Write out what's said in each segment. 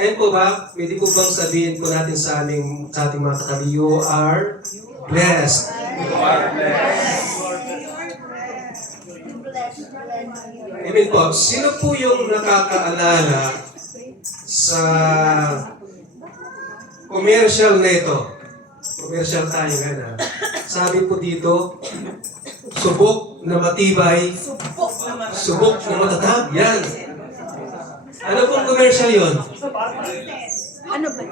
Ayun po ba, pwede po bang sabihin po natin sa ating mga katabi, you are blessed. Amen po. Sino po yung nakakaalala sa commercial na ito? Commercial tayo nga. Sabi po dito, subok na matibay, subok na matatag. Yan. Ano pong commercial yun? Ano ba?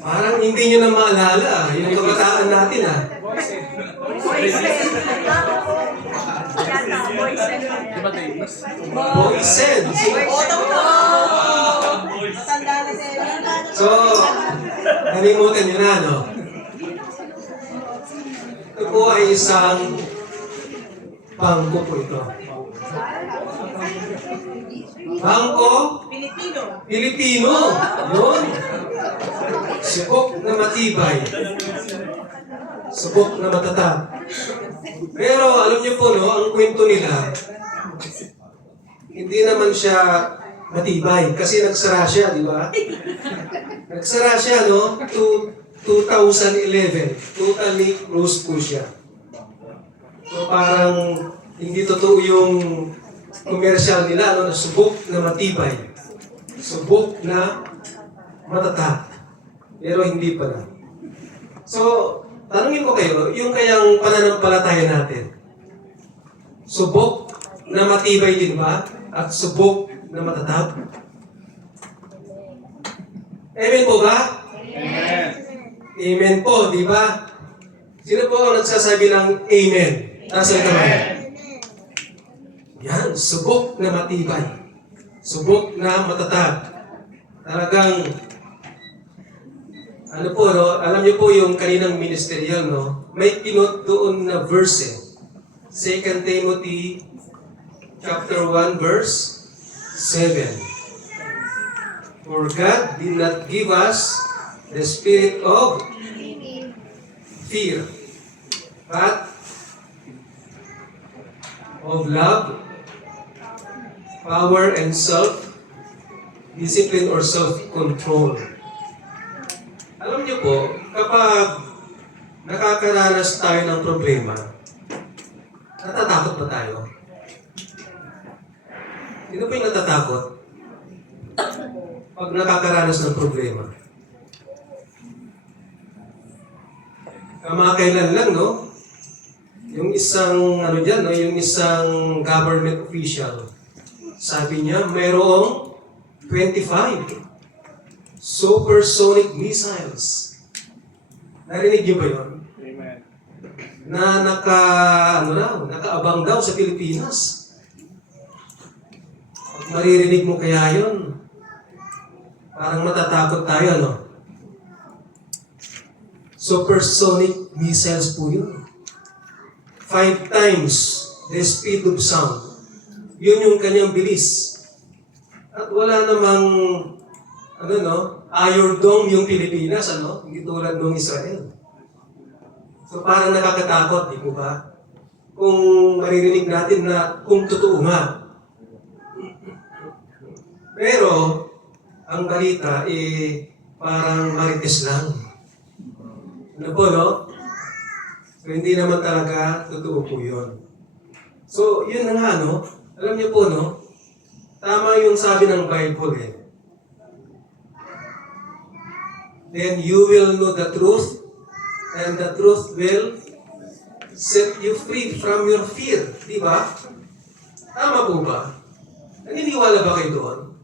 Parang hindi nyo na maalala. Yung kabataan natin Boysen. So, nalimutan nyo na, no? Ito po ay isang bangko po ito. Bangko? Pilipino. Yun. Subok na matibay. Subok na matatag. Pero alam niyo po, no, ang kwento nila, hindi naman siya matibay. Kasi nagsara siya, di ba? Nagsara siya, no? 2011. Totally closed po siya. So parang hindi totoo yung commercial nila, no, na subok na matibay. Subok na matatag. Pero hindi pala. So, tanungin ko kayo, yung kayang pananampalataya natin, subok na matibay din ba? At subok na matatag? Amen po ba? Amen. Amen po, di ba? Sino po ang nagsasabi ng amen? Nasa ito ba? Yan, subok na matibay. Subok na matatag. Talagang, ano po, no? Alam niyo po yung kaninang ministerial, no? May pinot doon na verse, 2 Timothy chapter 1, verse 7. For God did not give us the spirit of fear, but of love, power, and self-discipline or self-control. Alam niyo po, kapag nakakaranas tayo ng problema, natatakot ba tayo? Sino po yung natatakot? Pag nakakaranas ng problema. Kamakailan lang, no? Yung isang, no? Yung isang government official, sabi niya, mayroong 25 supersonic missiles. Narinig niyo ba yun? Amen. Na nakaabang daw sa Pilipinas. Pag maririnig mo kaya yun, parang matatakot tayo, no? Supersonic missiles po yun. 5 times the speed of sound. Yun yung kanyang bilis. At wala namang, Iron Dome yung Pilipinas, Hindi tulad ng Israel. So parang nakakatakot, di po ba? Kung maririnig natin na kung totoo nga. Pero, ang balita, parang marites lang. Ano po, no? So, hindi naman talaga totoo po yun. So, yun na nga, no? Alam niyo po, no? Tama yung sabi ng Bible, Then you will know the truth, and the truth will set you free from your fear. Di ba? Tama po ba? Naniniwala ba kayo doon?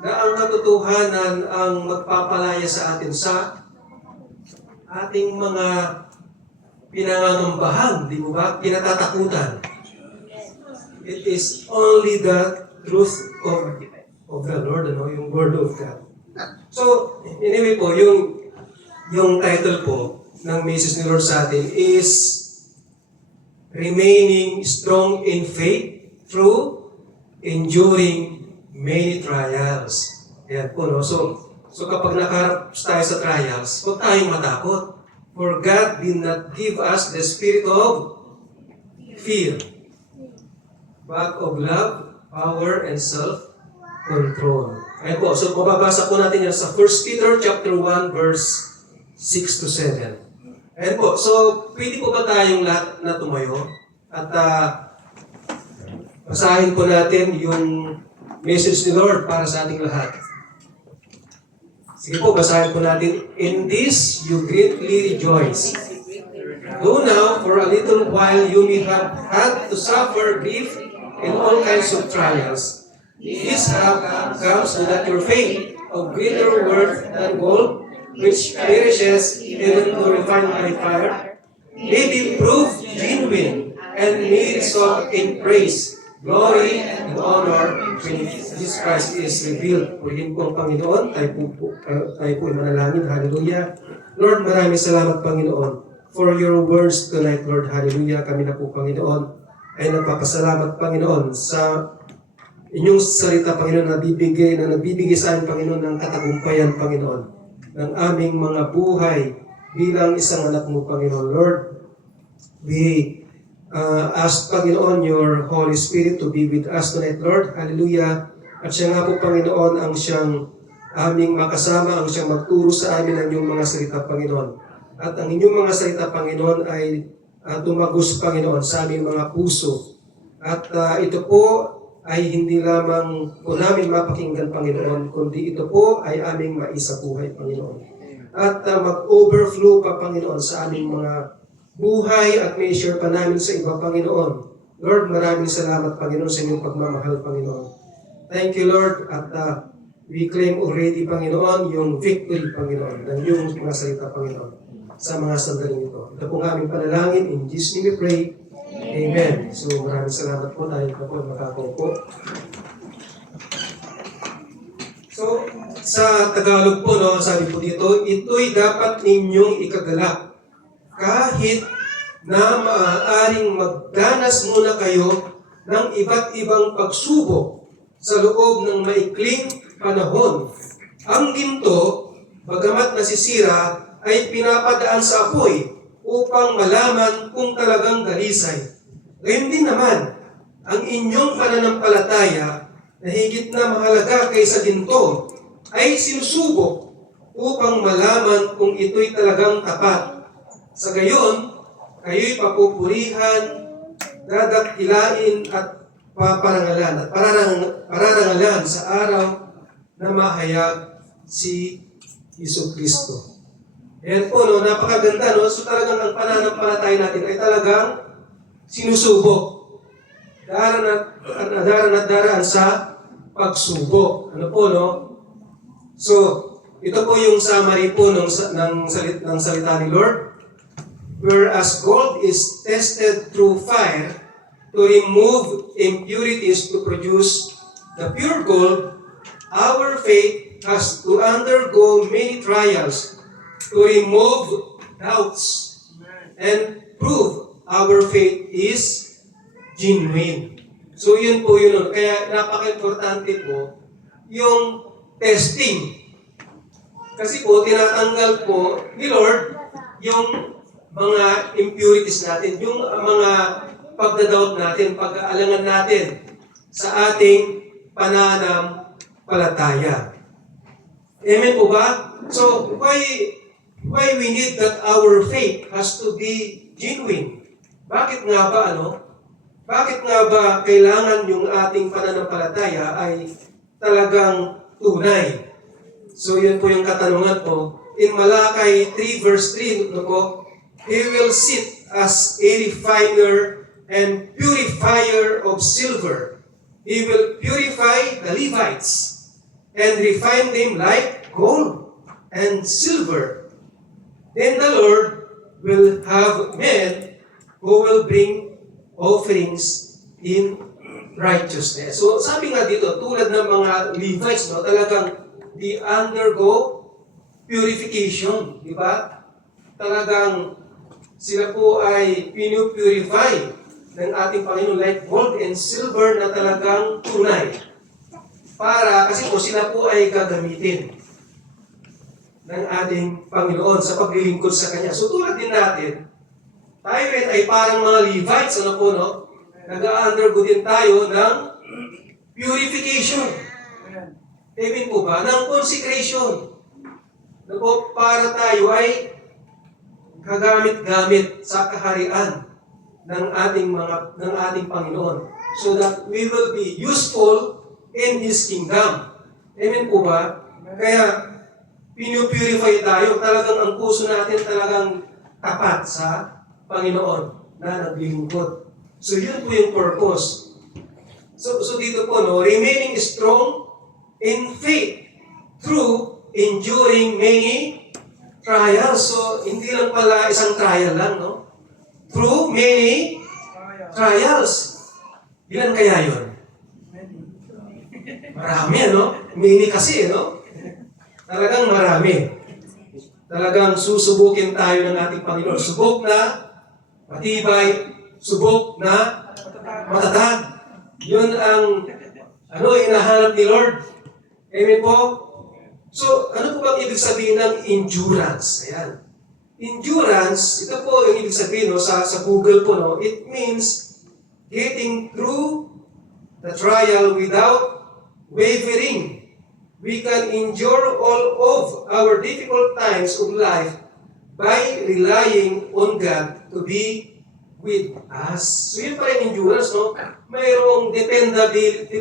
Na ang katotohanan ang magpapalaya sa atin sa ating mga pinangangambahan, di ba? Pinatatakutan. It is only the truth of the Lord, yung Word of God. So, anyway po, yung title po ng message ni Lord sa atin is Remaining Strong in Faith Through Enduring Many Trials. Ayan po, no? So kapag nakaharap tayo sa trials, huwag tayong matakot. For God did not give us the spirit of fear, but of love, power, and self-control. Ayan po, so mababasa po natin yan sa 1 Peter chapter 1 verse 6 to 7. Ayan po, so pwede po ba tayong lahat na tumayo? At basahin po natin yung message ni Lord para sa ating lahat. Sige po, basahin po natin. In this you greatly rejoice. Though now, for a little while, you may have had to suffer grief in all kinds of trials. This comes so that your faith, of greater worth than gold, which perishes even though refined by fire, may be proved genuine and may result in praise, glory, and honor when Jesus Christ is revealed. Purihin po ang Panginoon. Tayo po ay manalangin. Hallelujah. Lord, maraming salamat, Panginoon, for your words tonight, Lord. Hallelujah. Kami na po, Panginoon, ay nagpapasalamat, Panginoon, sa inyong salita, Panginoon, na nagbibigay sa amin, Panginoon, ng katagumpayan, Panginoon, ng aming mga buhay bilang isang anak mo, Panginoon. Lord, we ask, Panginoon, your Holy Spirit to be with us tonight, Lord. Hallelujah. At siya nga po, Panginoon, ang siyang aming makasama, ang siyang magturo sa amin ng inyong mga salita, Panginoon. At ang inyong mga salita, Panginoon, ay tumagos, Panginoon, sa aming mga puso. At ito po ay hindi lamang po namin mapakinggan, Panginoon, kundi ito po ay aming maisabuhay, Panginoon. At mag-overflow pa, Panginoon, sa aming mga buhay at may share pa namin sa iba, Panginoon. Lord, maraming salamat, Panginoon, sa inyong pagmamahal, Panginoon. Thank you, Lord, at we claim already, Panginoon, yung victory, Panginoon, ng iyong mga salita, Panginoon, sa mga sandaling ito. Ito po ang aming panalangin. In Jesus' name we pray. Amen. So maraming salamat po. Tayo na po makakaupo. So sa Tagalog po, no, sabi po dito, ito'y dapat ninyong ikagalak. Kahit na maaaring magdanas muna kayo ng iba't ibang pagsubok sa loob ng maikling panahon. Ang ginto, bagamat nasisira, ay pinapadaan sa apoy upang malaman kung talagang dalisay. Gayun din naman, ang inyong pananampalataya na higit na mahalaga kaysa ginto ay sinusubok upang malaman kung ito'y talagang tapat. Sa gayon, kayo'y papupurihan, dadakilain at paparangalan at pararangalan sa araw na mahayag si Hesus Kristo. Ayan po, no, napakaganda, no? So talagang ang pananampalataya natin ay talagang sinusubok. Daraan sa pagsubok. Ano po, no? So, ito po yung summary po ng salita ni Lord. Whereas gold is tested through fire to remove impurities to produce the pure gold, our faith has to undergo many trials to remove doubts and prove our faith is genuine. So yun po yun. Kaya napaka-importante po yung testing. Kasi po, tinatanggal po ni Lord yung mga impurities natin, yung mga pagdadoubt natin, pag-aalangan natin sa ating pananampalataya. Amen po ba? So, why we need that our faith has to be genuine? Bakit nga ba Bakit nga ba kailangan yung ating pananampalataya ay talagang tunay? So yun po yung katanungan po. In Malakay 3 verse 3, po, He will sit as a refiner and purifier of silver. He will purify the Levites and refine them like gold and silver. Then the Lord will have men who will bring offerings in righteousness. So sabi nga dito, tulad ng mga Levites, no, talagang they undergo purification, di ba? Talagang sila po ay pinupurify ng ating Panginoon like gold and silver na talagang tunay. Kasi po sila po ay gagamitin ng ating Panginoon sa paglilingkod sa Kanya. So tulad din natin, tayo rin ay parang mga Levites, no? Nag-undergo din tayo ng purification. Amen po ba? Ng consecration. Na po, para tayo ay kagamit-gamit sa kaharian ng ating Panginoon, so that we will be useful in His kingdom. Amen po ba? Kaya pinupurify tayo. Talagang ang puso natin talagang tapat sa Panginoon na naglilingkod. So yun po yung purpose. So dito po, no, remaining strong in faith through enduring many trials. So hindi lang pala isang trial lang, no? Through many trials. Ilan kaya yun? Marami, no? Many kasi, no? Talagang marami. Talagang susubukin tayo ng ating Panginoon. Subok na matibay, subok na matatag. Yun ang hinahanap ni Lord. Amen po? So, ano po bang ibig sabihin ng endurance? Ayan. Endurance, ito po yung ibig sabihin, no, sa Google po, no, it means getting through the trial without wavering. We can endure all of our difficult times of life by relying on God to be with us. So yun pa rin endurance, no? Mayroong dependability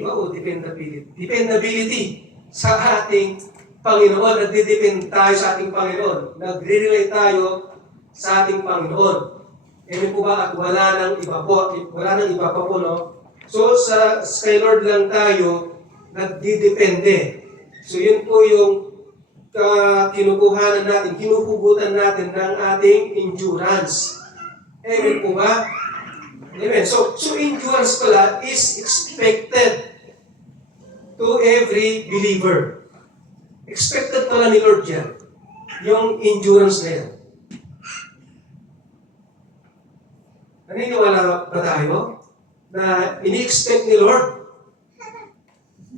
ba o dependability? Dependability sa ating Panginoon. Nagdidepend tayo sa ating Panginoon. Nagre-rely tayo sa ating Panginoon. Amen po ba? At wala nang iba pa po, no? So, kay Lord lang tayo nagdidepende. So, yun po yung kinukuhanan natin, kinuhugutan natin ng ating endurance. Amen po ba? Amen. So endurance pala is expected to every believer. Expected pala ni Lord yan. Yung endurance na yan. Naniniwala ba tayo na ini-expect ni Lord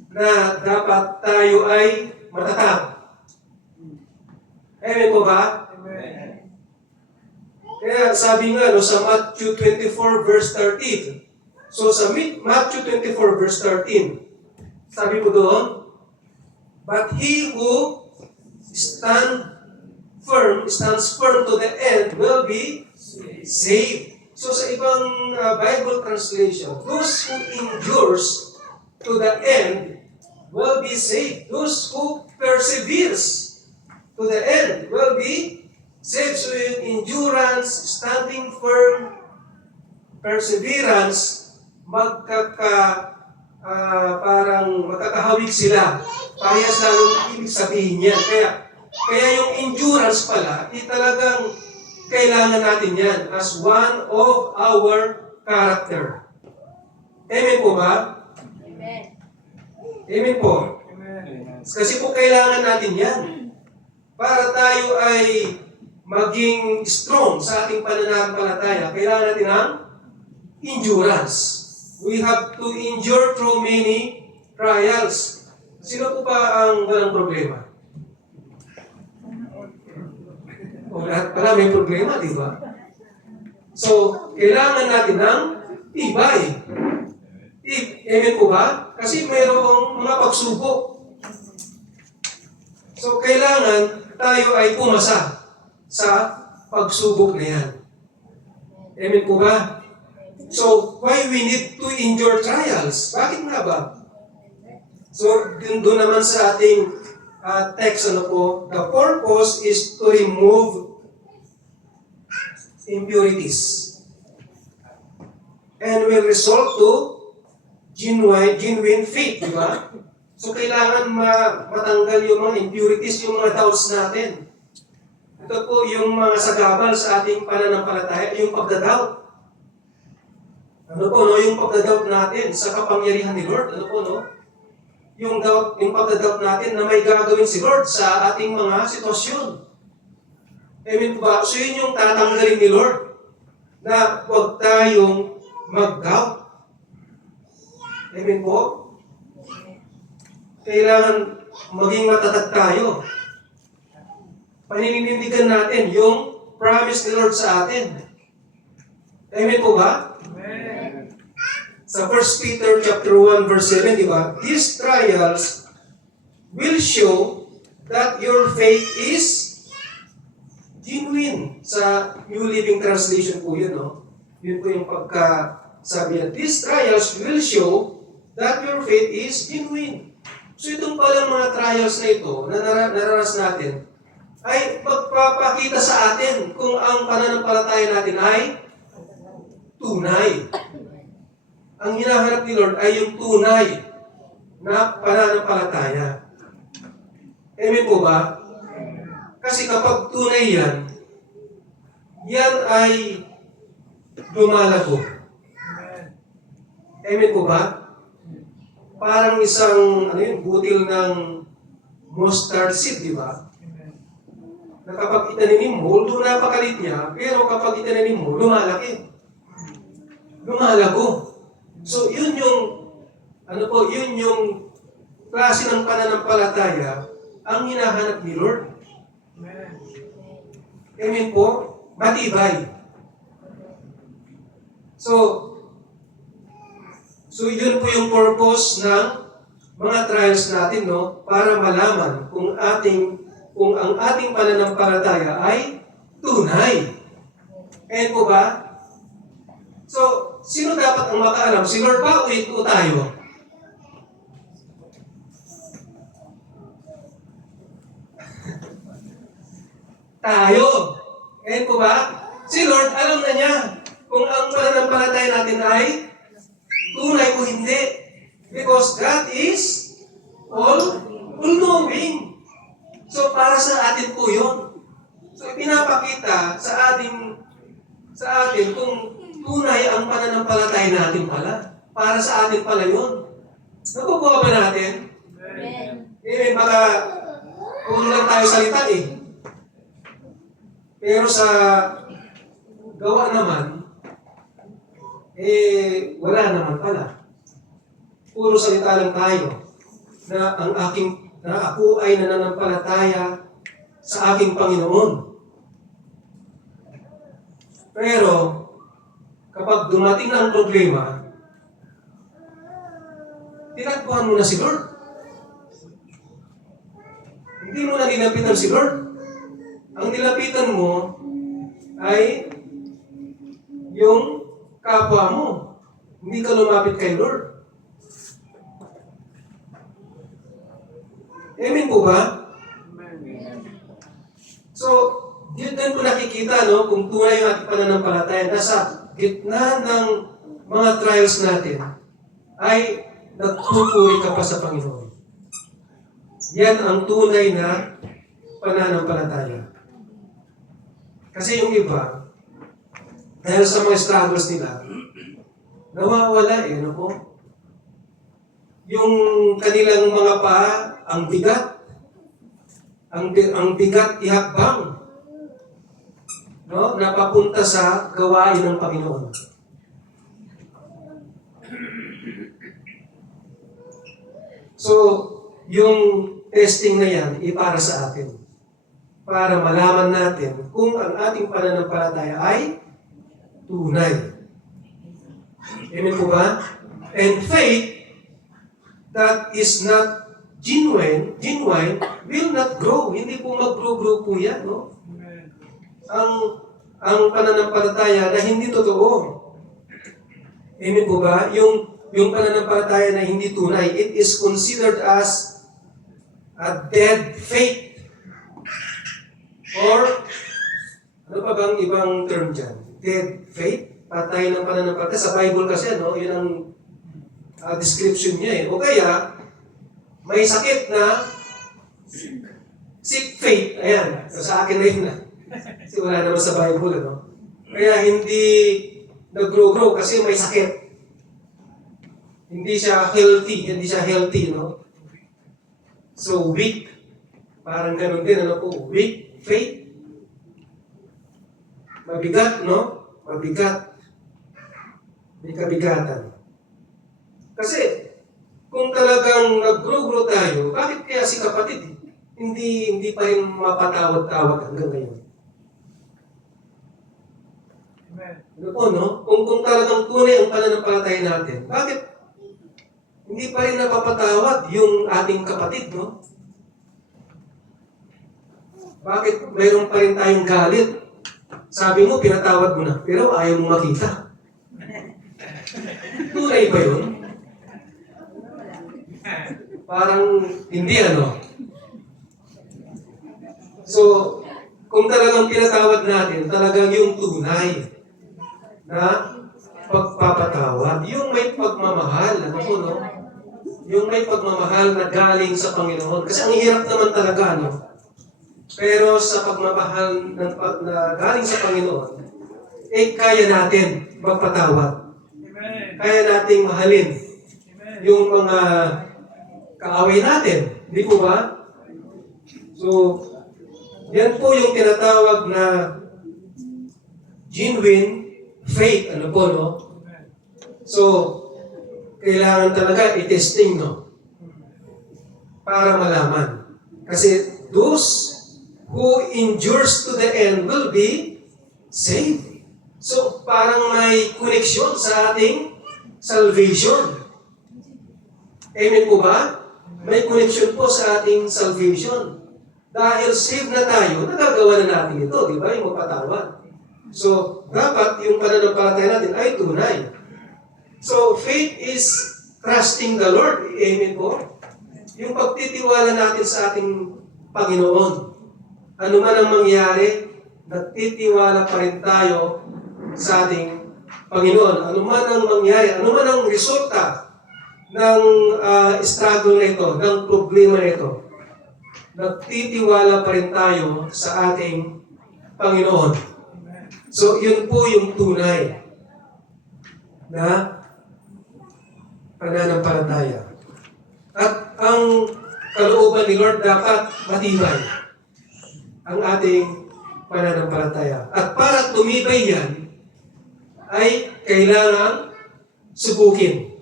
na dapat tayo ay matatag? Amen po ba? Amen. Kaya sabi nga sa Matthew 24 verse 13. So sa Matthew 24 verse 13, sabi po doon, but he who stands firm to the end will be saved. So sa ibang Bible translation, those who endures to the end will be saved. Those who perseveres to the end will be saved. So yung endurance, standing firm, perseverance, parang magkakahawig sila. Parehas lang yung ibig sabihin yan. Kaya yung endurance pala, talagang kailangan natin yan as one of our character. Amen po ba? Amen. Amen po. Amen. Kasi po kailangan natin yan para tayo ay maging strong sa ating pananampalataya. Kailangan natin ng endurance. We have to endure through many trials. Sino po ba ang walang problema? O lahat pala may problema, di ba? So, kailangan natin ng tibay. Amen po ba? Kasi mayroong mga pagsubok. So, kailangan tayo ay pumasa sa pagsubok na yan. Amen po ba? So, why we need to endure trials? Bakit nga ba? So, doon naman sa ating text, the purpose is to remove impurities and will result to genuine faith, di ba? So, kailangan matanggal yung mga impurities, yung mga doubts natin. Ito po yung mga sagabal sa ating pananampalataya, yung pagdadoubt. Yung pagdadoubt natin sa kapangyarihan ni Lord, yung pagdadoubt natin na may gagawin si Lord sa ating mga sitwasyon. Amen po ba? So yun yung tatanggalin ni Lord, na huwag tayong mag-doubt. Amen po? Kailangan maging matatag tayo. Paninindigan natin yung promise ni Lord sa atin. Amen po ba? Amen. Sa 1 Peter chapter 1 verse 7, di ba? These trials will show that your faith is genuine. Sa New Living Translation po yun, no? Yun po yung pagkasabi niya. These trials will show that your faith is genuine. So itong palang mga trials na ito, na nararas natin, ay magpapakita sa atin kung ang pananampalataya natin ay tunay. Ang hinahanap ni Lord ay yung tunay na pananampalataya. Amen po ba? Kasi kapag tunay yan, yan ay lumalago. Amen po ba? Parang isang butil ng mustard seed, di ba? Na kapag itaninim mo, napakalit niya, pero kapag itaninim mo, lumalaki. Lumalago. So, yun yung, yun yung klase ng pananampalataya ang hinahanap ni Lord. Amen po? Matibay. So yun po yung purpose ng mga trials natin, no? Para malaman kung ang ating pananampalataya ay tunay. Amen po ba? So, sino dapat ang makaalam? Si Lord ba o tayo? Tayo. Amen po ba? Si Lord, alam na niya kung ang pananampalataya natin ay tunay o hindi. Because God is all-knowing. So, para sa atin po yun. So, ipinapakita sa atin kung tunay ang pananampalataya natin pala. Para sa atin pala yun. Nakukuha ba natin? Amen. Baka puro lang tayo salita eh. Pero sa gawa naman, wala naman pala. Puro salita lang tayo na ako ay nananampalataya sa aking Panginoon. Pero, kapag dumating na ang problema, tinagpuan mo na si Lord. Hindi mo na nilapitan si Lord. Ang nilapitan mo ay yung kapwa mo. Hindi ka lumapit kay Lord. Amen po ba? So, yun din po nakikita, no, kung tunay yung ating pananampalataya, nasa gitna ng mga trials natin, ay nagpupuri ka pa sa Panginoon. Yan ang tunay na pananampalataya. Kasi yung iba, dahil sa mga struggles nila, nawawala ano po? Yung kanilang mga paa, ang bigat. Ang bigat ihakbang. No? Napapunta sa gawain ng Panginoon. So, yung testing na yan, para sa atin. Para malaman natin kung ang ating pananampalataya ay tunay. Amen po ba? And faith that is not genuine will not grow. Hindi po mag-grow po yan, no? Ang pananampalataya na hindi totoo. Amen po ba? Yung pananampalataya na hindi tunay, it is considered as a dead faith. Or, ano pa bang ibang term dyan? Dead faith? Patay ng pananampalataya. Sa Bible kasi, yun ang description niya eh. O kaya, may sakit na sick faith. Ayan, sa akin na yun na. Kasi wala naman sa Bible, Kaya hindi nag-grow kasi may sakit. Hindi siya healthy, no? So, weak. Parang ganun din, weak faith. Mabigat, no? Mabigat. May kabigatan. Kasi, kung talagang nag-grow tayo, bakit kaya si kapatid, hindi pa rin mapatawad-tawad hanggang ngayon? Amen. Ano po, no? Kung talagang tunay ang pananampalataya natin, bakit hindi pa rin napapatawad yung ating kapatid, no? Bakit mayroon pa rin tayong galit? Sabi mo, pinatawad mo na, pero ayaw mo makita. Tunay ba yun? Parang hindi, ano? So, kung talagang pinatawad natin, talagang yung tunay na pagpapatawad, yung may pagmamahal, ano po, no? Yung may pagmamahal na galing sa Panginoon. Kasi ang hirap naman talaga, no? Pero sa pagmamahal na galing sa Panginoon, kaya natin magpatawad. Kaya nating mahalin yung mga kaaway natin. Hindi po ba? So, yan po yung tinatawag na genuine faith. Ano po, no? So, kailangan talaga i-testing, no? Para malaman. Kasi those who endures to the end will be saved. So, parang may connection sa ating salvation. Amen po ba? May connection po sa ating salvation. Dahil saved na tayo, nagagawa na natin ito, di ba? Yung magpatawad. So, dapat yung pananampalataya natin ay tunay. So, faith is trusting the Lord. Amen po? Yung pagtitiwala natin sa ating Panginoon. Ano man ang mangyari, nagtitiwala pa rin tayo sa ating Panginoon. Ano man ang mangyari, ano man ang resulta ng struggle na ito, ng problema na ito, nagtitiwala pa rin tayo sa ating Panginoon. So, yun po yung tunay na pananampalataya. At ang kalooban ni Lord dapat matibay ang ating pananampalataya. At para tumibay yan, ay kailangan subukin.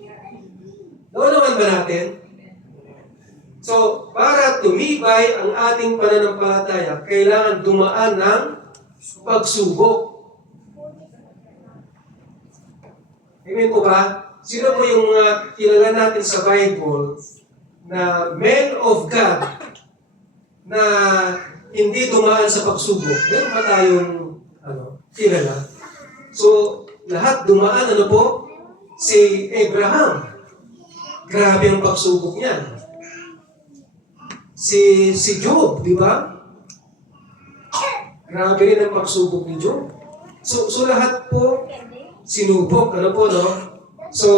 Naman ba natin? So, para tumibay ang ating pananampalataya, kailangan dumaan ng pagsubok. Amen po ba? Sino po yung mga kilala natin sa Bible na men of God na hindi dumaan sa pagsubok? Meron ba tayong kilala? So, lahat dumaan, ano po? Si Abraham. Grabe ang pagsubok niyan. Si Job, di ba? Grabe rin ang pagsubok ni Job. So lahat po sinubok, ano po, no? So,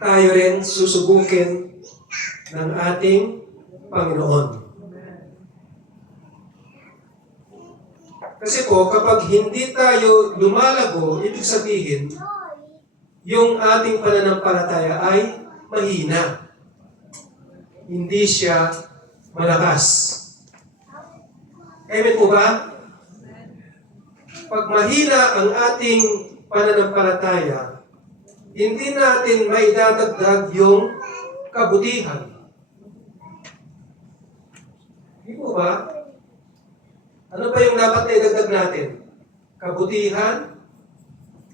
tayo rin susubukin ng ating Panginoon. Kasi po, kapag hindi tayo lumalago, ibig sabihin, yung ating pananampalataya ay mahina. Hindi siya malakas. Amen po ba? Pag mahina ang ating pananampalataya, hindi natin maidadagdag yung kabutihan. Hindi po ba? Ano pa yung dapat na idagdag natin? Kabutihan?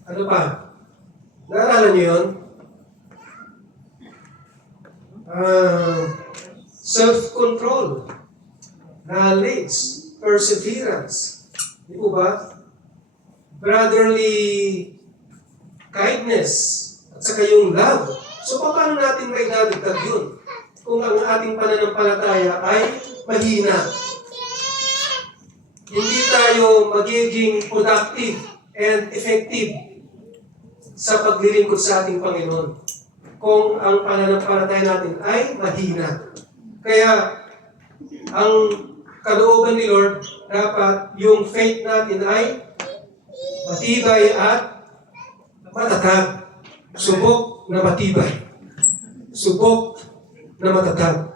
Ano pa? Naalala niyo yun? Self-control, knowledge, perseverance. Di po ba? Brotherly kindness, at saka yung love. So, paano natin may dadagdag yun? Kung ang ating pananampalataya ay mahina. Hindi tayo magiging productive and effective sa paglilingkod sa ating Panginoon kung ang pananampalataya natin ay mahina. Kaya, ang kalooban ni Lord, dapat yung faith natin ay matibay at matatag. Subok na matibay. Subok na matatag.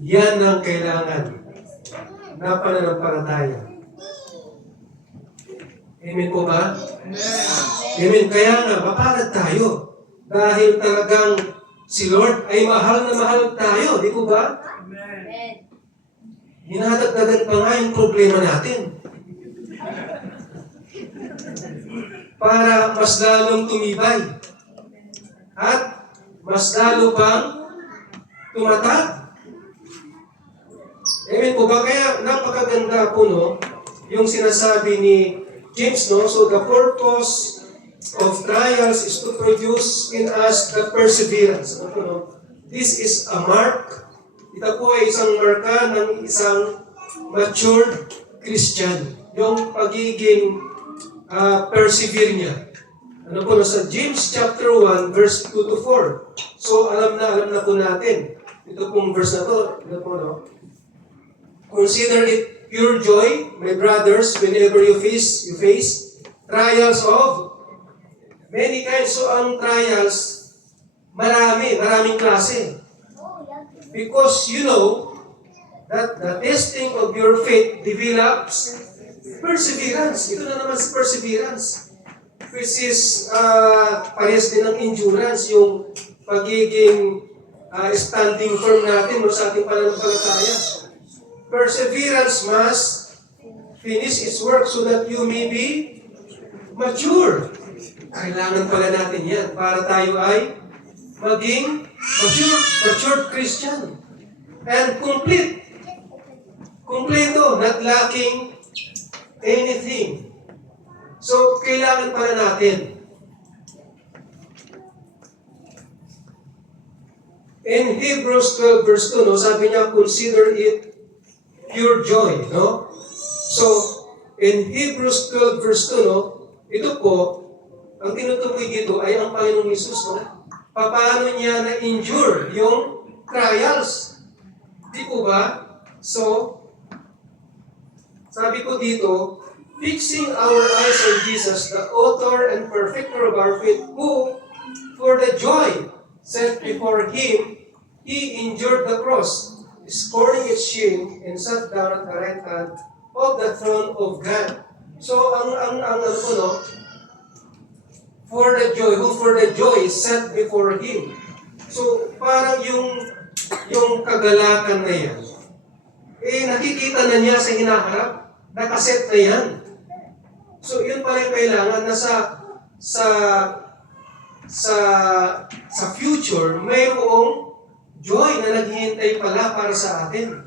Yan ang kailangan na pananampalataya. Amen po ba? Amen. Kaya nga, mapalad tayo. Dahil talagang si Lord ay mahal na mahal tayo. Di po ba? Amen. Hinadagdagan pa nga yung problema natin. para mas lalong tumibay at mas lalo pang tumatag. Amen po ba? Kaya napakaganda po, no, yung sinasabi ni James, no? So the purpose of trials is to produce in us the perseverance. Ano po, no? This is a mark. Ito po ay isang marka ng isang matured Christian. Yung pagiging persevere niya. Ano po, no? Sa James chapter 1, verse 2 to 4. So alam na po natin. Ito pong verse na to. Ito po, no? Consider it pure joy, my brothers, whenever you face trials of many kinds. So ang trials, maraming klase. Because you know that the testing of your faith develops perseverance. Ito na naman si perseverance. Which is parehas din ng endurance, yung pagiging standing firm natin no, sa ating pananampalataya. Perseverance must finish its work so that you may be mature. Kailangan pala natin yan para tayo ay maging mature Christian. And complete. Kompleto, not lacking anything. So, kailangan pala natin. In Hebrews 12 verse 2, no, sabi niya, consider it pure joy, no? So, in Hebrews 12 verse 2, no, ito po, ang tinutukoy dito ay ang Panginoong Hesus, no? Paano niya na-endure yung trials? Di po ba? So, sabi ko dito, fixing our eyes on Jesus, the author and perfecter of our faith, who, for the joy set before Him, He endured the cross, scorning its shame, and sat down at the right hand of the throne of God. So, ang ano po, no? For the joy set before Him. So, parang yung kagalakan na yan, nakikita na niya sa hinaharap, nakaset na yan. So, yun pala yung kailangan na sa future, mayroong joy na naghihintay pala para sa atin.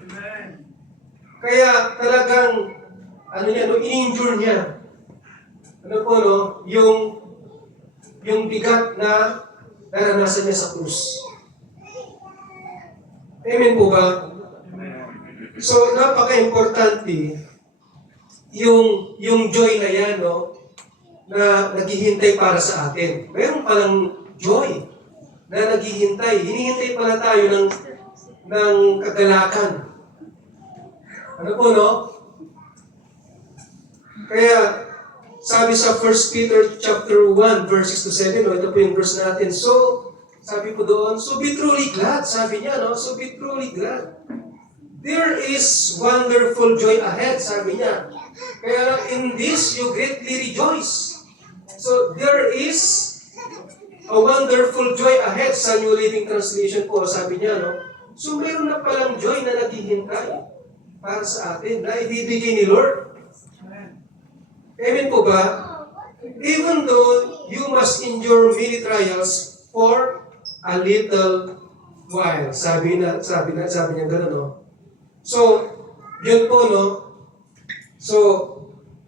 Kaya talagang, in-endure niya. Ano po, no? Yung bigat na naranasan niya sa krus. Amen po ba? So, napaka-importante yung joy na yan, no? Na naghihintay para sa atin. Mayroon palang joy na naghihintay. Hinihintay pala tayo ng kagalakan. Ano po, no? Kaya, sabi sa 1 Peter chapter 1, verse 6 to 7, no? Ito po yung verse natin. So, sabi ko doon, so be truly glad. Sabi niya, no? So be truly glad. There is wonderful joy ahead, sabi niya. Kaya in this, you greatly rejoice. So, there is a wonderful joy ahead sa New Living Translation po, sabi niya, no? So, mayroon na palang joy na naghihintay para sa atin, na ibibigay ni Lord. Amen po ba? Even though you must endure many trials for a little while. Sabi niya gano'n, no? So, yun po, no? So,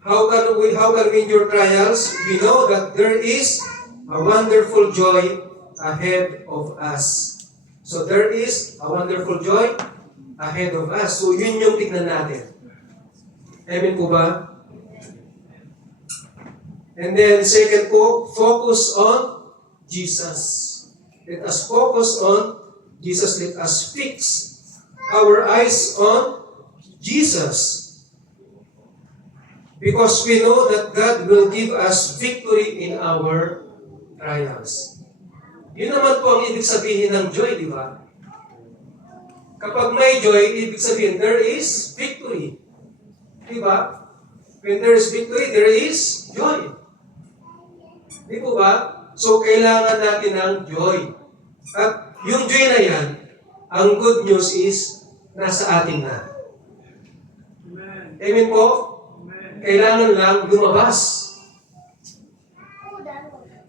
how can we endure trials? We know that there is a wonderful joy ahead of us. So, there is a wonderful joy ahead of us. So, yun yung tignan natin. Amen po ba? And then, second po, focus on Jesus. Let us focus on Jesus. Let us fix our eyes on Jesus. Because we know that God will give us victory in our trials. Yun naman po ang ibig sabihin ng joy, di ba? Kapag may joy, ibig sabihin, there is victory. Di ba? When there is victory, there is joy. Di po ba? So, kailangan natin ng joy. At yung joy na yan, ang good news is, nasa atin na. Amen po? Kailangan lang lumabas.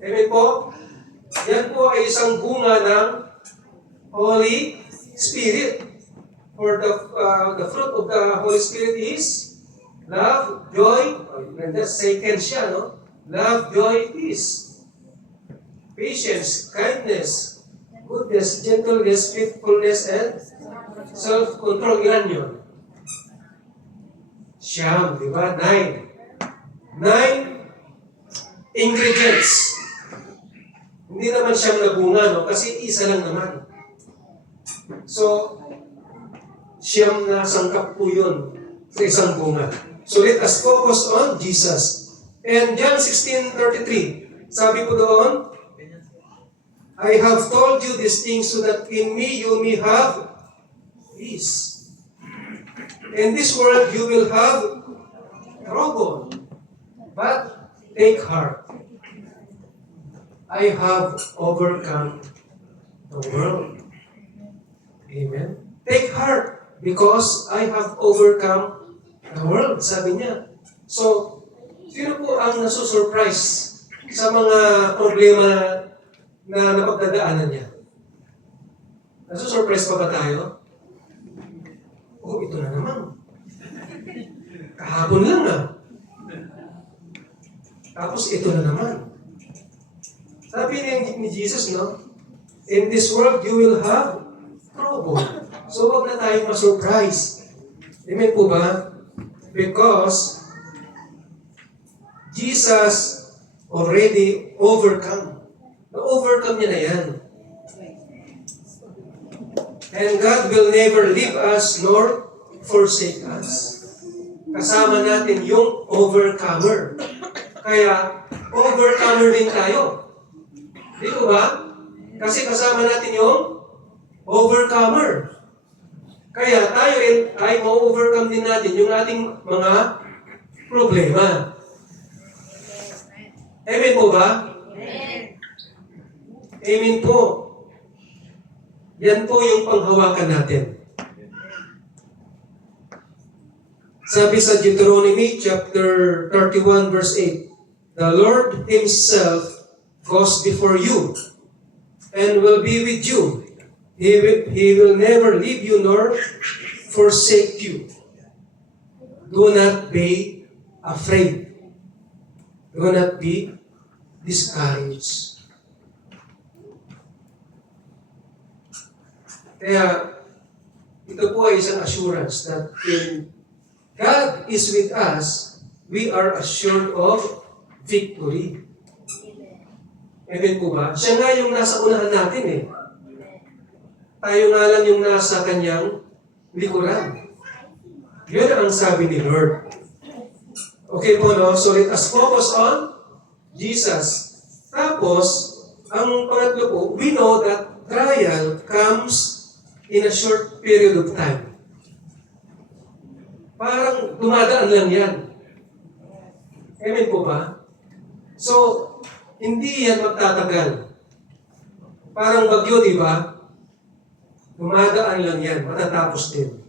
Amen po? Yan po ay isang bunga ng Holy Spirit. For the fruit of the Holy Spirit is love, joy, and that's second siya, no? Love, joy, peace, patience, kindness, goodness, gentleness, faithfulness, and self-control. Ilan yun? Siyam, di ba? 9 ingredients. Hindi naman siyam na bunga, no? Kasi isa lang naman. So, siyam na sangkap po yun sa isang bunga. So let us focus on Jesus. And John 16:33, sabi po doon, I have told you these things so that in me you may have peace. In this world you will have trouble. But take heart. I have overcome the world. Amen. Take heart. Because I have overcome the world, sabi niya. So, sino po ang nasusurprise sa mga problema na napagdadaanan niya? Nasusurprise pa ba tayo? Oh, ito na naman. Kahapon lang Tapos ito na naman. Sabi ni Jesus, no? In this world, you will have trouble. So, huwag na tayong ma-surprise. Amen po ba? Because Jesus already overcome. Na-overcome niya na yan. And God will never leave us nor forsake us. Kasama natin yung overcomer. Kaya, overcomer din tayo. Di ba? Kasi kasama natin yung overcomer. Kaya tayo ay ma-overcome din natin yung ating mga problema. Amen po ba? Amen. Amen po. Yan po yung panghawakan natin. Sabi sa Deuteronomy chapter 31 verse 8, the Lord Himself goes before you and will be with you. He will never leave you nor forsake you. Do not be afraid. Do not be discouraged. Kaya, ito po ay isang assurance that when God is with us, we are assured of victory. Amen po ba? Siya nga yung nasa unahan natin Tayo nga lang yung nasa kanyang likuran. Yun ang sabi ni Lord. Okay po, no? So let us focus on Jesus. Tapos, ang pangatlo po, we know that trial comes in a short period of time. Parang dumadaan lang yan. Amen po ba? So, hindi yan magtatagal. Parang bagyo, di ba? Dumadaan lang yan, matatapos din.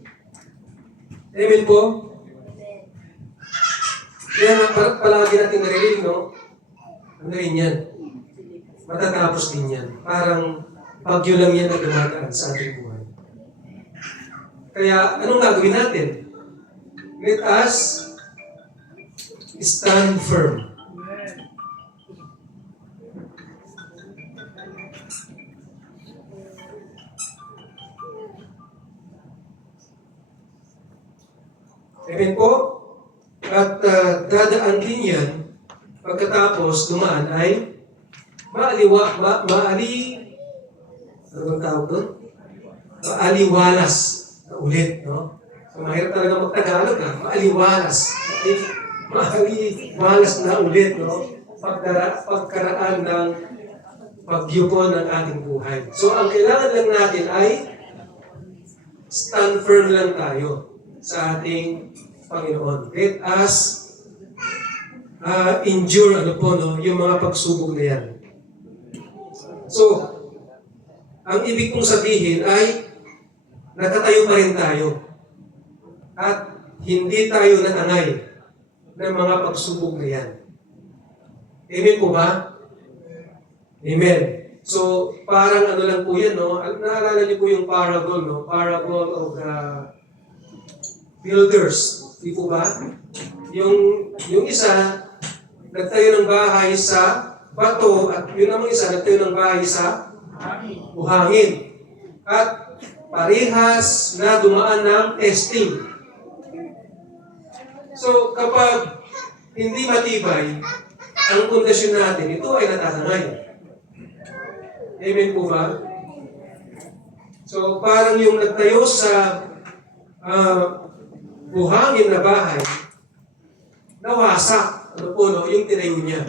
Amen po? Kaya palagi natin narinig, no? Ano rin yan? Matatapos din yan. Parang bagyo lang yan na dumadaan sa ating buhay. Kaya, anong gagawin natin? Let us stand firm. Amen po? At dadaan din yan pagkatapos dumaan ay ano bang tawag doon? Maaliwalas na ulit, no? So, mahirap talaga mag-Tagalog, maaliwalas. Maaliwalas na ulit, no? Pagkaraan ng bagyo po ng ating buhay. So, ang kailangan lang natin ay stand firm lang tayo sa ating Panginoon. Let us endure yung mga pagsubok na yan. So, ang ibig kong sabihin ay nakatayo pa rin tayo at hindi tayo natangay ng mga pagsubok na yan. Amen po ba? Amen. So, parang ano lang po yan, no? Naalala niyo po yung parable, no? Parable of the builders. Di po ba? Yung isa, nagtayo ng bahay sa bato, at yun namang isa, nagtayo ng bahay sa buhangin. At parehas na dumaan ng testing. So, kapag hindi matibay ang pundasyon natin, ito ay natatangay. Amen po ba? So, parang yung nagtayo sa buhangin na bahay, nawasak. Ano po, no? Yung tinayo niya.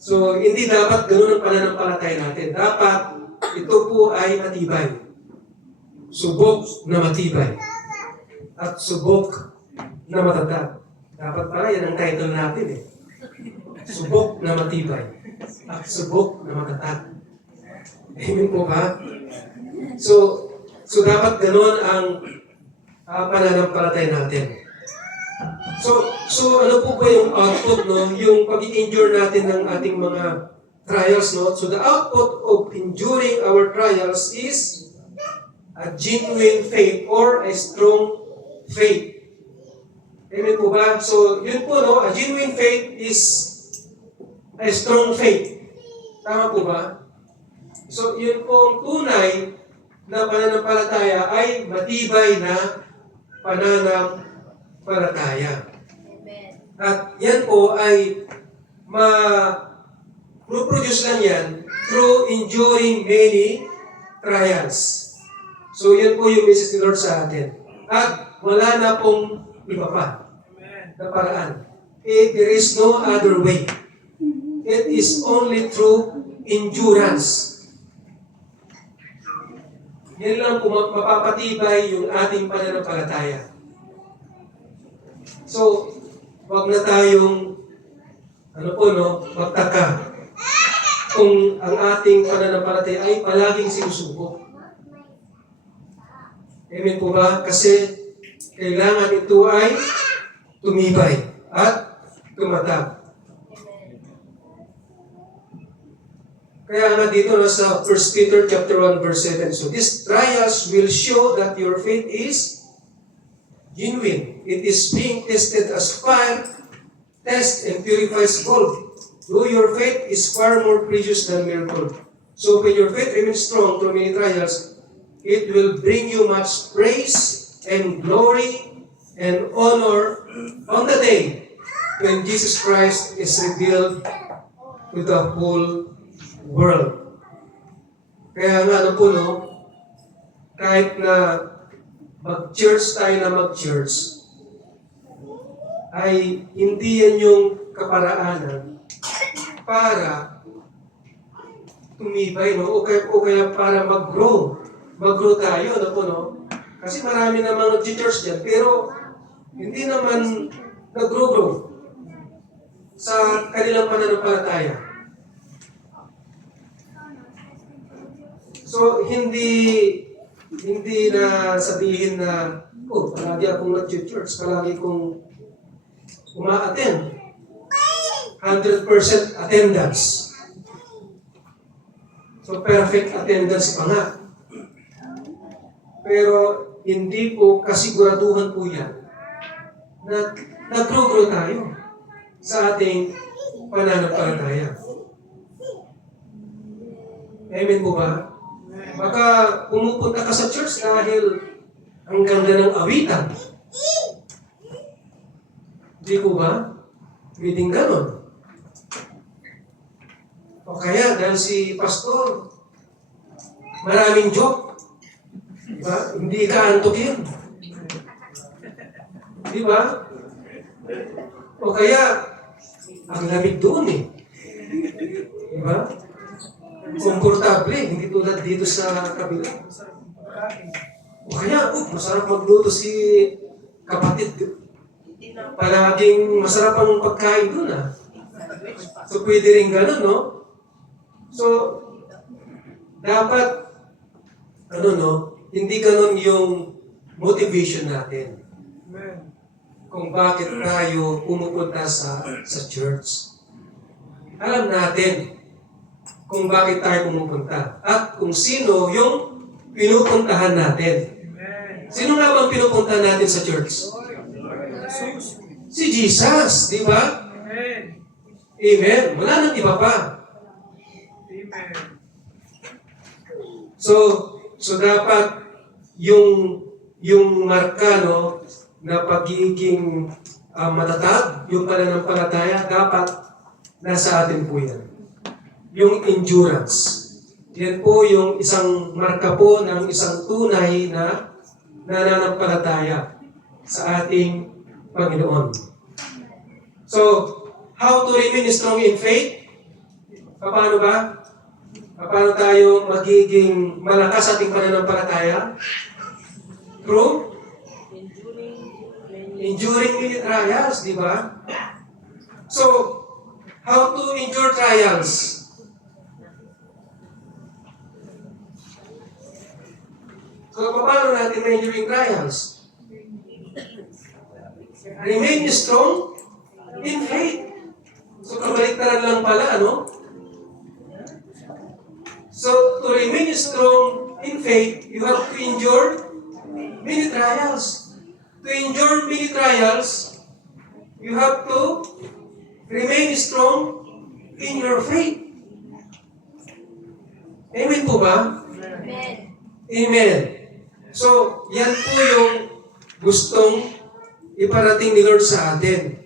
So, hindi dapat ganun ang pananampalataya natin. Dapat ito po ay matibay. Subok na matibay. At subok na matatag. Dapat pala yan ang title natin eh. Subok na matibay. At subok na matatag. Amen po ba? So dapat ganun ang pananampalataya natin. So ano po ba yung output, no? Yung pag-i-endure natin ng ating mga trials, no? So the output of enduring our trials is a genuine faith or a strong faith. Amen po ba? So yun po, no? A genuine faith is a strong faith. Tama po ba? So yun po ang tunay na pananampalataya ay matibay na pananampalataya. At yan po ay ma-produce lang yan through enduring many trials. So yan po yung message ni Lord sa atin. At wala na pong iba pa na paraan. There is no other way. It is only through endurance. Yan lang po mapapatibay yung ating pananampalataya. So, wag na tayong magtaka kung ang ating pananampalataya ay palaging sinusubok. Amen po ba? Kasi kailangan ito ay tumibay at tumatag. Kaya nga dito nasa 1 Peter chapter 1 verse 7. So these trials will show that your faith is genuine. It is being tested as fire, tests and purifies gold. Though your faith is far more precious than mere gold. So when your faith remains strong through many trials, it will bring you much praise and glory and honor on the day when Jesus Christ is revealed to the whole world. Kaya nga kahit na mag-church tayo na mag-church, ay hindi yan yung kaparaanan para tumibay, no? O kaya para mag-grow. Mag-grow tayo, Kasi marami namang nag-church dyan, pero hindi naman nag-grow sa kanilang pananampalataya. So, hindi na sabihin na, palagi akong nag-church, palagi kong uma-attend. 100% attendance. So, perfect attendance pa nga. Pero, hindi po kasiguraduhan po yan na nag-grow tayo sa ating pananampalataya. Amen po ba? Baka pumupunta ka sa church dahil ang ganda ng awitan. Di po ba? Pwedeng ganon. O kaya dahil si pastor, maraming joke. Diba? Hindi ka antukin. Di ba? O kaya, ang lamig doon eh. Di ba? Komportable, hindi tulad dito sa kabila. O kaya, masarap magluto si kapatid. Palaging masarap ang pagkain doon So pwede rin ganun, no? So, dapat, hindi ganun yung motivation natin. Kung bakit tayo pumupunta sa church. alam natin kung bakit tayo pumupunta at kung sino yung pinupuntahan natin. Sino nga bang pinupuntahan natin sa church? Si Jesus, di ba? Amen. Wala nang iba pa. So dapat yung marka no na pagiging matatag, yung pananampalataya, dapat nasa atin po yan. Yung endurance. Yan po yung isang marka po ng isang tunay na nananampalataya sa ating Panginoon. So, how to remain strong in faith? Paano ba? Paano tayo magiging malakas sa ating pananampalataya? Through enduring many trials, di ba? So, how to endure trials? So, paano natin ma-enduring trials? Remain strong in faith. So, kabaliktaran lang pala, ano? So, to remain strong in faith, you have to endure many trials. To endure many trials, you have to remain strong in your faith. Amen po ba? Amen. Amen. So, yan po yung gustong iparating ni Lord sa atin.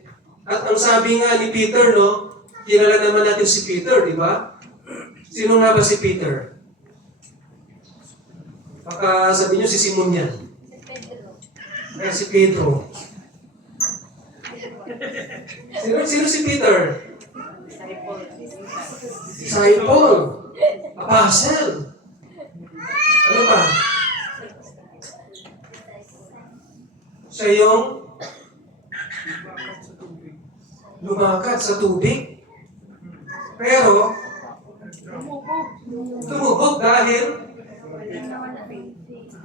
At ang sabi nga ni Peter, no, kilala naman natin si Peter, di ba? Sino nga ba si Peter? Baka sabi niyo si Simon yan. Si Pedro. Sino si Peter? Disciple. Apostle. Ano ba? Siya yung lumakad sa tubig. Pero, tumubog dahil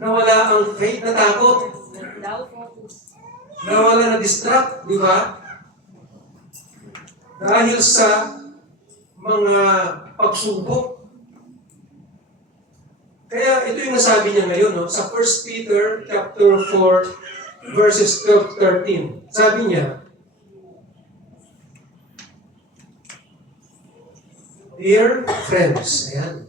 nawala ang faith, natakot. Nawala na distract, di ba? Dahil sa mga pagsubok. Kaya ito yung nasabi niya ngayon, no? Sa 1 Peter chapter 4, verses 12-13. Sabi niya, Dear friends, ayan.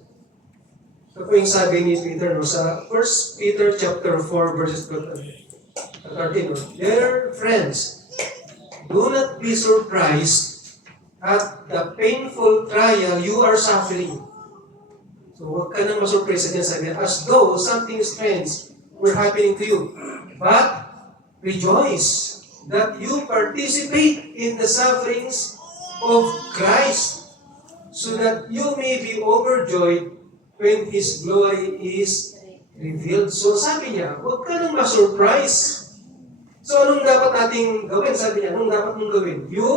Ito po yung sabi ni Peter, no? Sa 1 Peter chapter 4, verses 12-13. No? Dear friends, do not be surprised at the painful trial you are suffering. So huwag ka nang masurpresa niya, sabi niya, as though something strange were happening to you. But rejoice that you participate in the sufferings of Christ, so that you may be overjoyed when His glory is revealed. So sabi niya, huwag ka nang masurprise. So anong dapat nating gawin? Sabi niya, anong dapat mong gawin? You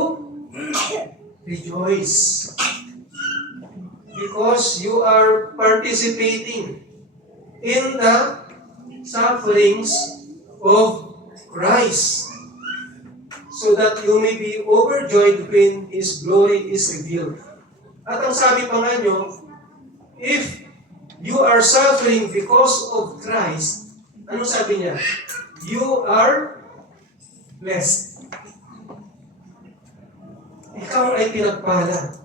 rejoice. Because you are participating in the sufferings of Christ, so that you may be overjoyed when His glory is revealed. At ang sabi pa nga nyo, if you are suffering because of Christ, anong sabi niya? You are blessed. Ikaw ay pinagpala.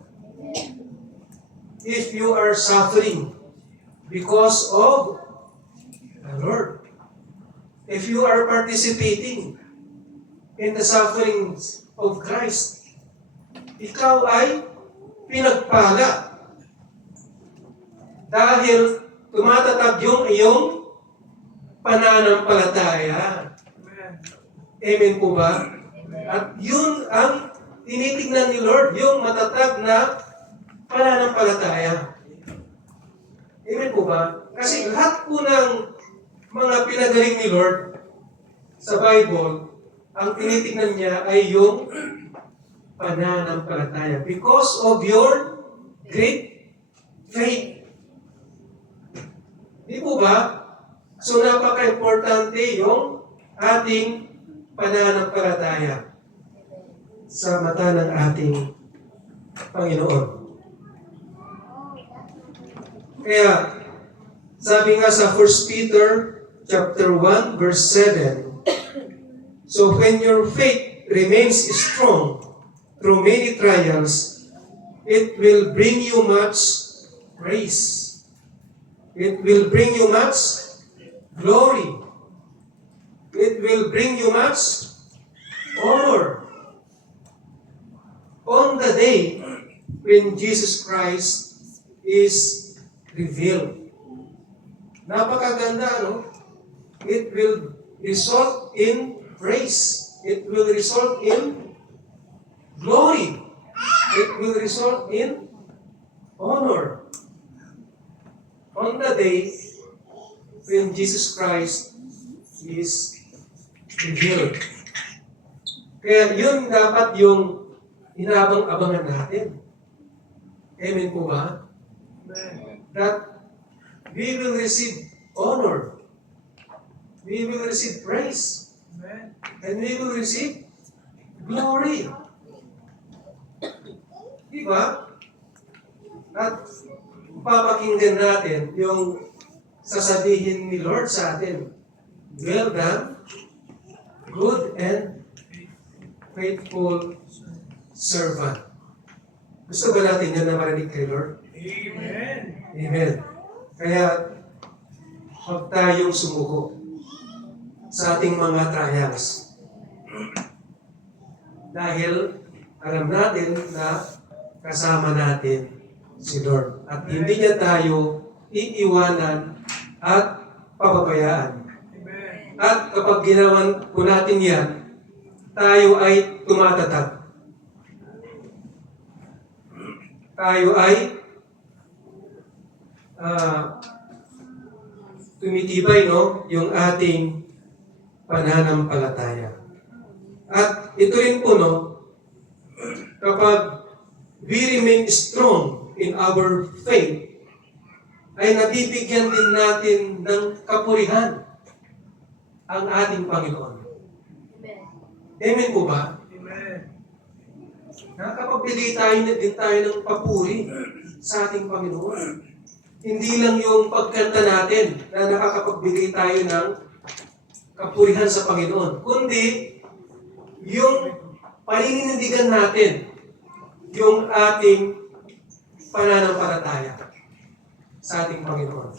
If you are suffering because of the Lord. If you are participating in the sufferings of Christ, ikaw ay pinagpala. Dahil tumatatag yung iyong pananampalataya. Amen po ba? At yun ang tinitignan ni Lord, yung matatag na pananampalataya. Amen po ba? Kasi lahat po ng mga pinagaling ni Lord sa Bible, ang tinitignan niya ay yung pananampalataya. Because of your great faith. Di po ba? So napaka-importante yung ating pananampalataya sa mata ng ating Panginoon. Kaya, sabi nga sa 1 Peter chapter 1, verse 7, so when your faith remains strong through many trials, it will bring you much praise. It will bring you much glory. It will bring you much honor on the day when Jesus Christ is revealed. Napakaganda, no? It will result in praise. It will result in glory. It will result in honor on the day when Jesus Christ is revealed. Kaya yun dapat yung inabang-abangan natin. Amen po ba? That we will receive honor. We will receive praise. And we will receive glory. Diba? At papakinggan natin yung sasabihin ni Lord sa atin. Well done, good and faithful servant. Gusto ba natin yan na marinig kay Lord? Amen. Amen. Kaya, huwag tayong sumuko sa ating mga trials. Dahil alam natin na kasama natin si Lord. At hindi niya tayo iiwanan at pababayaan. Amen. At kapag ginawan po natin yan, tayo ay tumatatag. Tayo ay tumitibay, no? Yung ating pananampalataya. At ito rin po, no? Kapag we remain strong in our faith, ay nabibigyan din natin ng kapurihan ang ating Panginoon. Amen. Amen po ba? Amen. Nakapagbigay tayo din tayo ng papuri sa ating Panginoon. Hindi lang yung pagkanta natin na nakakapagbigay tayo ng kapurihan sa Panginoon, kundi yung paninindigan natin yung ating pananampalataya sa ating Panginoon.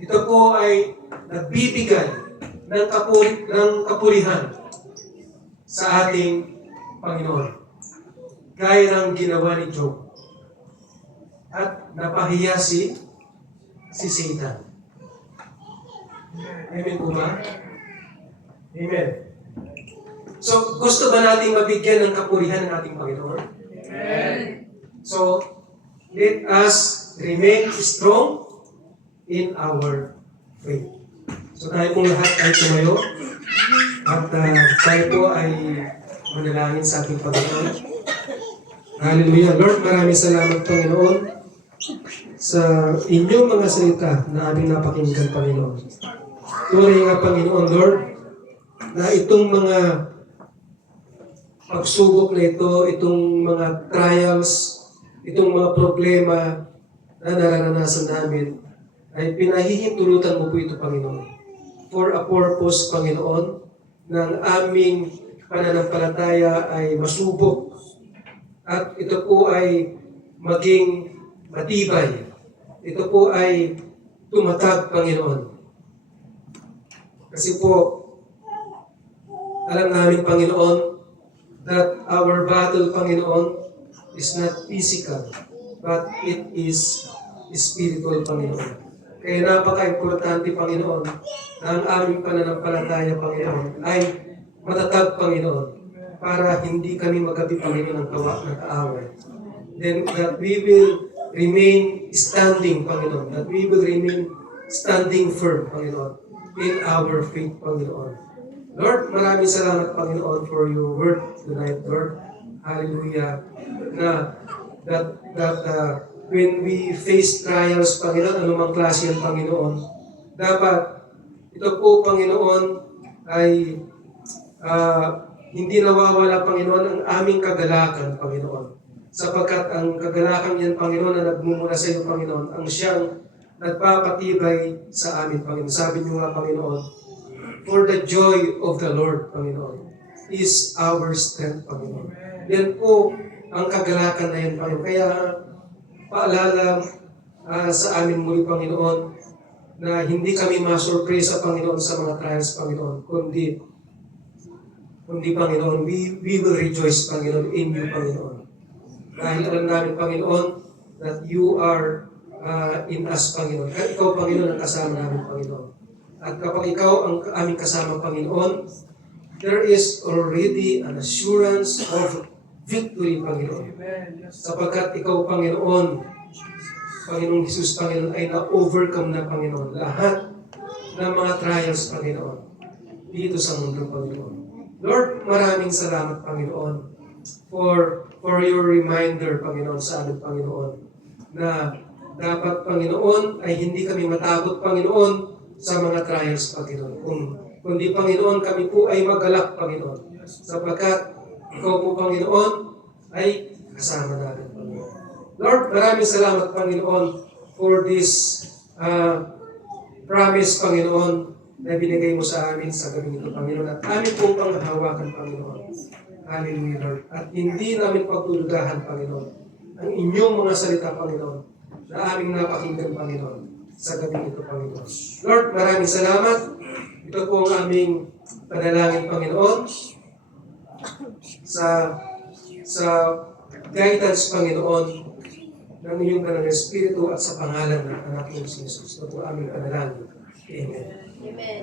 Ito po ay nagbibigay ng kapurihan sa ating Panginoon. Gaya ng ginawa ni Job. At napahiya si Satan. Amen po ba? Amen. So, gusto ba nating mabigyan ng kapurihan ng ating Panginoon? Amen. So, let us remain strong in our faith. So, tayo pong lahat ay tumayo at tayo po ay manalangin sa ating Panginoon. Hallelujah. Lord, maraming salamat, Panginoon, sa inyong mga salita na aming napakinggan, Panginoon. Tunay nga, Panginoon, Lord, na itong mga pagsubok na ito, itong mga trials, itong mga problema na nararanasan namin, ay pinahihintulutan mo po ito, Panginoon. For a purpose, Panginoon, ng aming pananampalataya ay masubok. At ito po ay maging matibay. Ito po ay tumatag, Panginoon. Kasi po, alam namin, Panginoon, that our battle, Panginoon, is not physical, but it is spiritual, Panginoon. Kaya napaka-importante, Panginoon, na ang aming pananampalataya, Panginoon, ay matatag, Panginoon, para hindi kami magabi, Panginoon, ng kaaway. Then that we will remain standing, Panginoon, that we will remain standing firm, Panginoon, in our faith, Panginoon. Lord, maraming salamat, Panginoon, for your word tonight, Lord. Hallelujah. That when we face trials, Panginoon, anumang klase yan, Panginoon, dapat ito po, Panginoon, ay hindi nawawala, Panginoon, ang aming kagalakan, Panginoon. Sapagkat ang kagalakang yan, Panginoon, na nagmumula sa iyo, Panginoon, ang siyang nagpapatibay sa amin, Panginoon. Sabi niyo nga, Panginoon, for the joy of the Lord, Panginoon, is our strength, Panginoon. Yan po ang kagalakan na yan, Panginoon. Kaya paalala sa amin muli, Panginoon, na hindi kami masurpresa, Panginoon, sa mga trials, Panginoon, kundi Panginoon, we will rejoice, Panginoon, in you, Panginoon. Dahil alam namin, Panginoon, that you are in us, Panginoon. At ikaw, Panginoon, ang kasama namin, Panginoon. At kapag ikaw ang aming kasama, Panginoon, there is already an assurance of victory, Panginoon. Sapagkat ikaw, Panginoon, Panginoong Jesus, Panginoon, ay na-overcome na, Panginoon, lahat ng mga trials, Panginoon, dito sa mundo, Panginoon. Lord, maraming salamat, Panginoon, for your reminder, Panginoon, sa amin, Panginoon, na dapat, Panginoon, ay hindi kami matakot, Panginoon, sa mga trials, Panginoon. Kundi, Panginoon, kami po ay magalak, Panginoon, sapagkat ikaw po, Panginoon, ay kasama namin, Panginoon. Lord, maraming salamat, Panginoon, for this promise, Panginoon, na binigay mo sa amin sa gabing ito, Panginoon, at amin pong panghahawakan, Panginoon. Hallelujah, Lord. At hindi namin pagdududahan, Panginoon, ang inyong mga salita, Panginoon, na aming napakinggan, Panginoon, sa gabing ito, Panginoon. Lord, maraming salamat. Ito po ang aming panalangin, Panginoon, sa guidance, Panginoon, ng iyong kanang Espiritu at sa pangalan ng anak ng Jesus. Ito po ang aming panalangin. Amen. Amen.